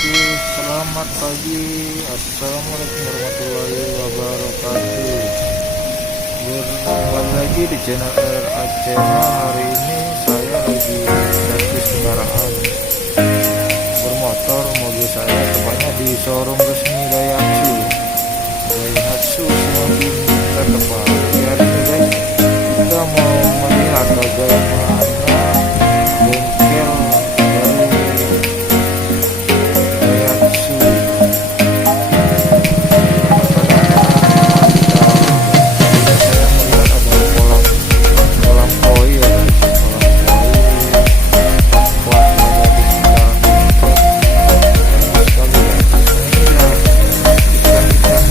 Oke, selamat pagi. Assalamualaikum warahmatullahi wabarakatuh. Kembali lagi di channel LRA Channel. Hari ini saya lagi servis kendaraan bermotor mobil saya, tepatnya di showroom resmi Daihatsu semakin terdepan. Hari ini guys, kita mau melihat bagaimana bengkel dari Daihatsu. Saya melihat ada kolam koi ya guys, kolam koi aqua ada di sekitaran bengkel. Banyak sekali guys. Ini ya ikan-ikan.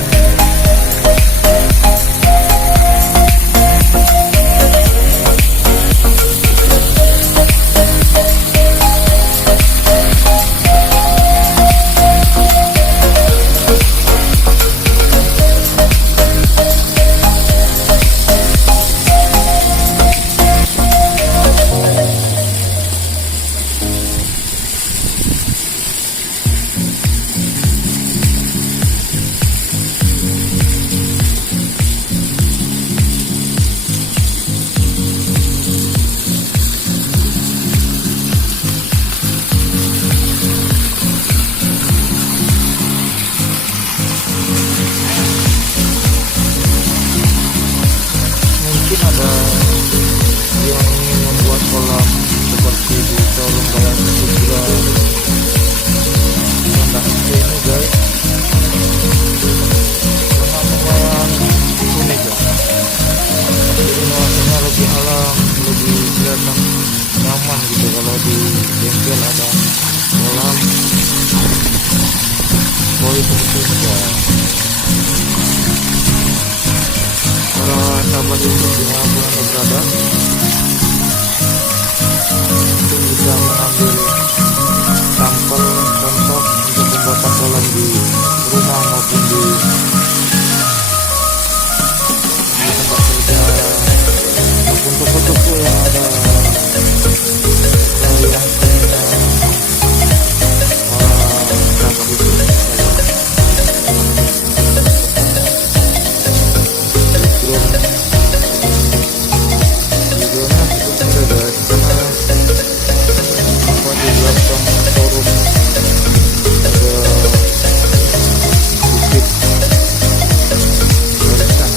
Mungkin ada yang ingin membuat kolam seperti di showroom Daihatsu juga contoh ini guys, karena lumayan unik ya. Jadi nuansanya lebih alam, lebih kelihatan nyaman gitu kalau di bengkel ada kolam koi seperti ini guys. Para sahabat YouTube dimanapun Anda berada, mungkin bisa mengambil sampel contoh untuk pembuatan kolam di rumah maupun di tempat kerja maupun toko-toko yang ada yang punya sahabat YouTube. Videonya cukup mudah guys, karena apa di belakang showroom ada bukit barisan.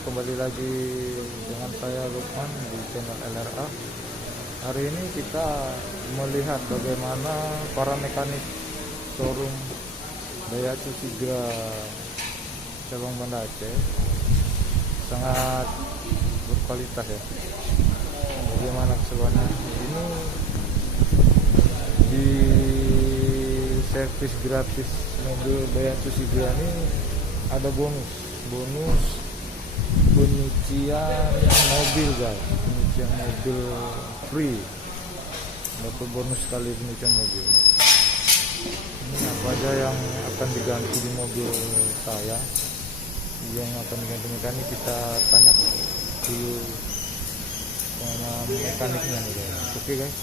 Kembali lagi dengan saya Lukman di channel LRA. Hari ini kita melihat bagaimana para mekanik showroom Daihatsu Sigra cabang Banda Aceh sangat berkualitas ya. Bagaimana keseruannya ini di servis gratis mobil Daihatsu Sigra ini ada bonus penyucian mobil guys, penyucian mobil free, dapat bonus sekali penyucian mobil. Ini apa aja yang akan diganti di mobil saya, yang akan diganti mekanik, kita tanya dulu sama mekaniknya nih guys. Oke guys,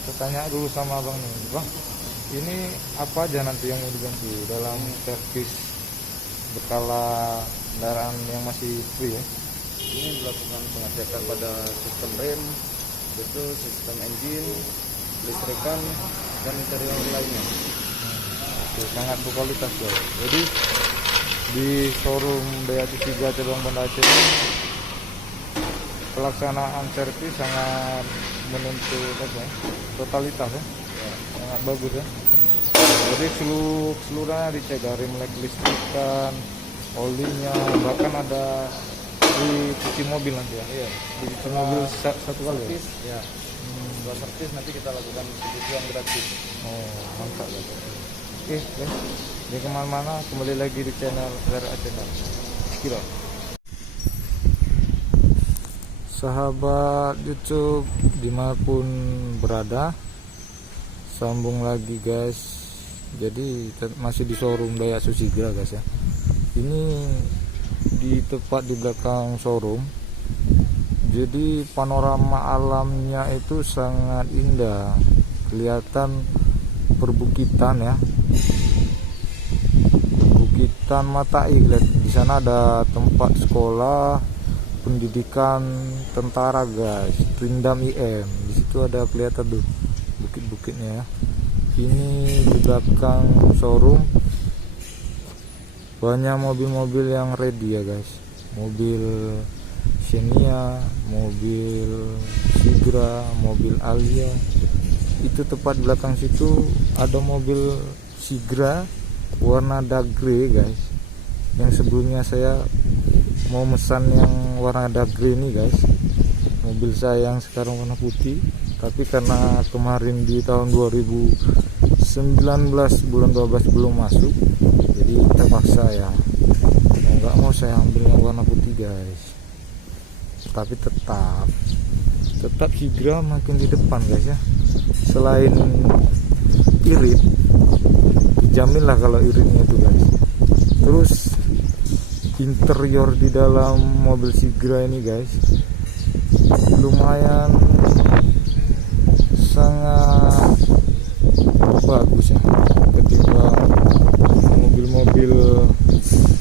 kita tanya dulu sama abang nih. Bang, ini apa aja nanti yang mau diganti dalam servis berkala kendaraan yang masih free ya? Ini dilakukan pengecekan pada sistem rem, itu sistem engine, listrikan, dan interior lainnya. Oke, sangat berkualitas guys. Jadi di showroom Daihatsu Sigra cabang Banda Aceh ini pelaksanaan servis sangat menuntut apa totalitas ya, sangat bagus ya. Jadi seluruhnya dicek dari mulai listrikan, olinya, bahkan ada di cuci mobil nanti ya. Iya. Di cuci mobil satu kali ya. Servis, ya. Setelah servis nanti kita lakukan pencucian gratis. Oh mantap ya. Oke guys, jangan kemana-mana, kembali lagi di channel RA Channel. Kira. Sahabat YouTube dimanapun berada, sambung lagi guys. Jadi masih di showroom Daihatsu Sigra guys ya. Ini di tepat di belakang showroom. Jadi panorama alamnya itu sangat indah, kelihatan perbukitan ya, perbukitan Matai. Di sana ada tempat sekolah pendidikan tentara guys, Rindam IM. Di situ ada kelihatan tuh bukit-bukitnya ya. Ini di belakang showroom banyak mobil-mobil yang ready ya guys, mobil Xenia, mobil Sigra, mobil Alia. Itu tepat belakang situ ada mobil Sigra warna dark grey guys, yang sebelumnya saya mau mesan yang warna dark grey ini guys. Mobil saya yang sekarang warna putih, tapi karena kemarin di tahun 2019 bulan 12 belum masuk, jadi terpaksa ya, mau nggak mau saya ambil yang warna putih guys. Tapi tetap Sigra makin di depan guys ya. Selain irit, dijamin lah kalau iritnya itu guys. Terus interior di dalam mobil Sigra ini guys lumayan sangat bagus ya, ketimbang mobil-mobil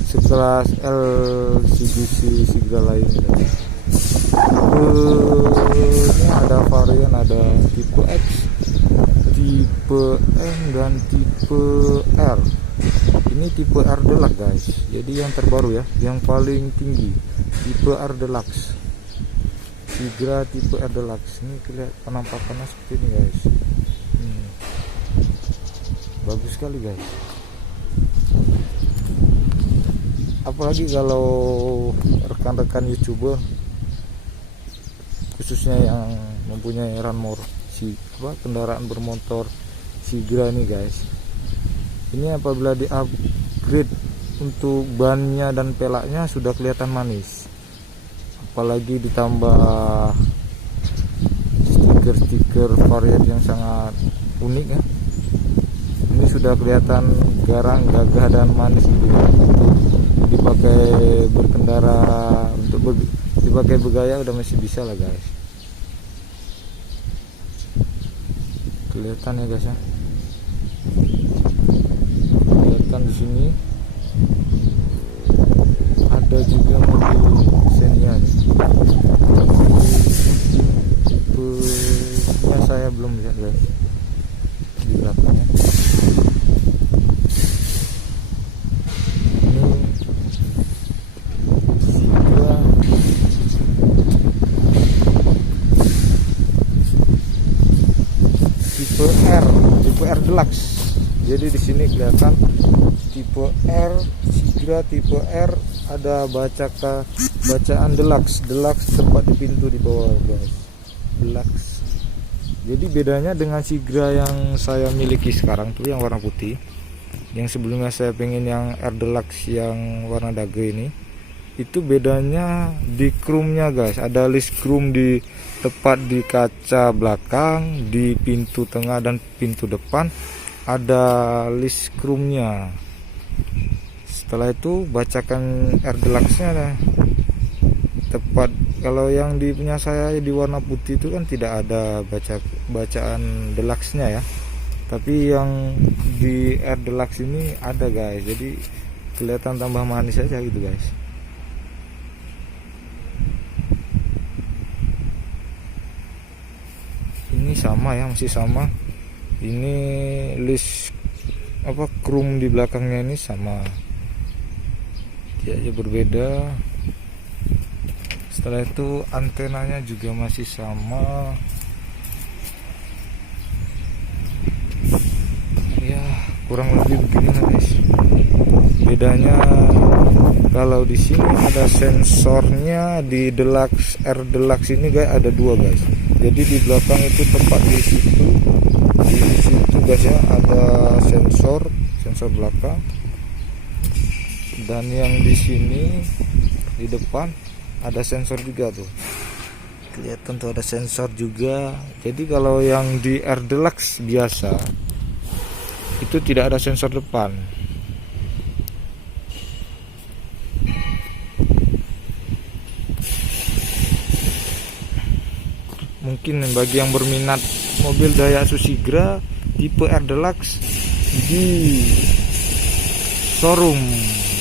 sekelas LCGC Sigra lainnya. Ini ada varian, ada tipe X, tipe M, dan tipe R. Ini tipe R Deluxe guys, jadi yang terbaru ya, yang paling tinggi, tipe R Deluxe. Sigra tipe R Deluxe. Ini kelihatan penampakannya seperti ini guys. Bagus sekali guys. Apalagi kalau rekan-rekan YouTuber, khususnya yang mempunyai Ranmor, kendaraan bermotor Sigra ini guys. Ini apabila di upgrade untuk bannya dan pelaknya sudah kelihatan manis, apalagi ditambah stiker-stiker varian yang sangat unik ya. Ini sudah kelihatan garang, gagah, dan manis gitu ya. Untuk dipakai berkendara, untuk dipakai bergaya udah masih bisa lah guys. Kelihatan ya guys ya. Kelihatan di sini ada juga mobil Xenia nih. Tipenya saya belum lihat guys di belakangnya. Tipe R Deluxe. Jadi di sini kelihatan tipe R Sigra tipe R, ada bacaan Deluxe tepat di pintu di bawah guys. Deluxe. Jadi bedanya dengan Sigra yang saya miliki sekarang tuh yang warna putih, yang sebelumnya saya pengen yang R Deluxe yang warna dark grey ini, itu bedanya di chrome-nya guys. Ada list chrome di tepat di kaca belakang, di pintu tengah dan pintu depan ada list chrome-nya. Setelah itu bacakan R Deluxe-nya lah. Tepat kalau yang di punya saya di warna putih itu kan tidak ada bacaan Deluxe-nya ya. Tapi yang di R Deluxe ini ada guys. Jadi kelihatan tambah manis aja gitu guys. Ini sama ya, masih sama. Ini list chrome di belakangnya ini sama. Dia aja berbeda. Setelah itu antenanya juga masih sama. kurang lebih begini guys. Bedanya kalau di sini ada sensornya, di Deluxe R Deluxe ini guys ada dua guys. Jadi di belakang itu tepat di situ guys ya, ada sensor belakang, dan yang di sini di depan ada sensor juga tuh, kelihatan tuh ada sensor juga. Jadi kalau yang di R Deluxe biasa itu tidak ada sensor depan. Mungkin bagi yang berminat mobil Daihatsu Sigra tipe R Deluxe di showroom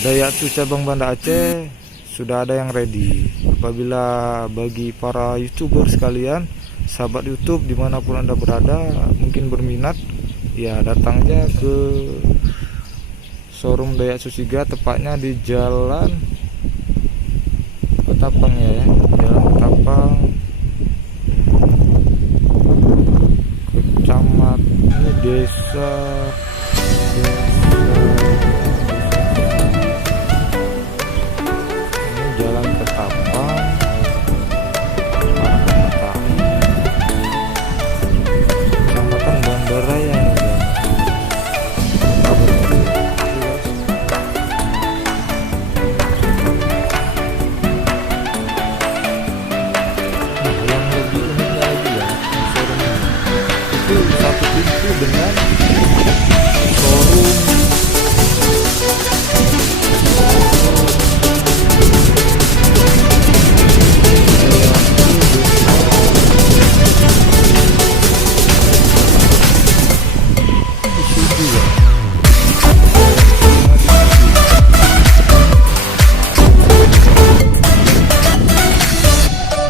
Daihatsu cabang Banda Aceh sudah ada yang ready. Apabila bagi para YouTuber sekalian, sahabat YouTube dimanapun Anda berada, mungkin berminat, ya datang aja ke showroom Daihatsu Sigra, tepatnya di Jalan Ketapang ya, Jalan Ketapang, kecamatan ini desa ini Jalan Ketapang, kecamatan Bandaraya ini guys. Yang lebih uniknya lagi ya, showroomnya itu satu pintu dengan showroom Isuzu ya.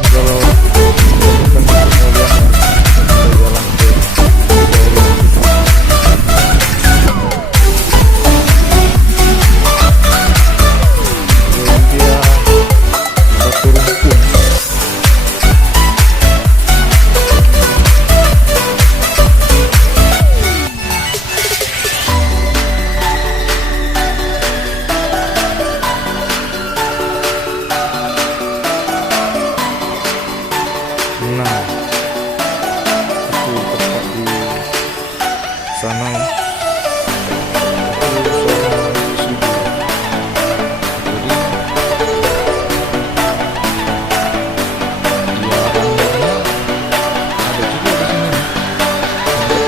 Kalau bukan kemudian jalan ke dia batu rumpun. Nah, itu tepat di sana ya. Itu showroom Isuzu. Jadi ya handanya ada juga di sini.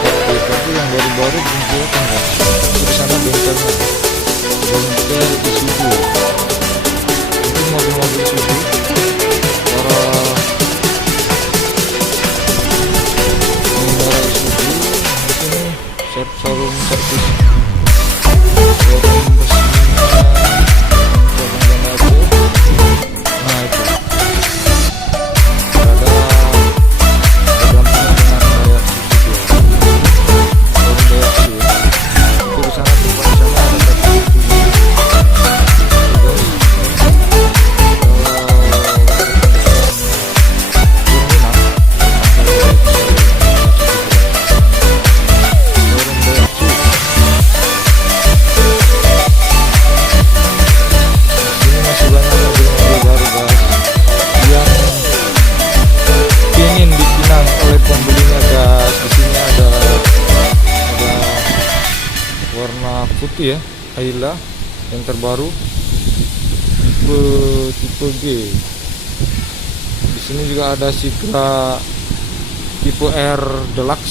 Yang dekat itu yang baru-baru belum kelihatan kan. Itu di sana bengkelnya, bengkel Isuzu. Itu mobil-mobil Isuzu. Para pengendara Isuzu di sini showroom servis, showroom resminya cabang Banda Aceh. Nah itu ada berdampingan dengan Daihatsu Isuzu, showroom Daihatsu ya. Itu di sana tempat di sana ada satu pintunya. Itu guys, warna putih ya, Ayla yang terbaru tipe G. Di sini juga ada Sigra tipe R Deluxe.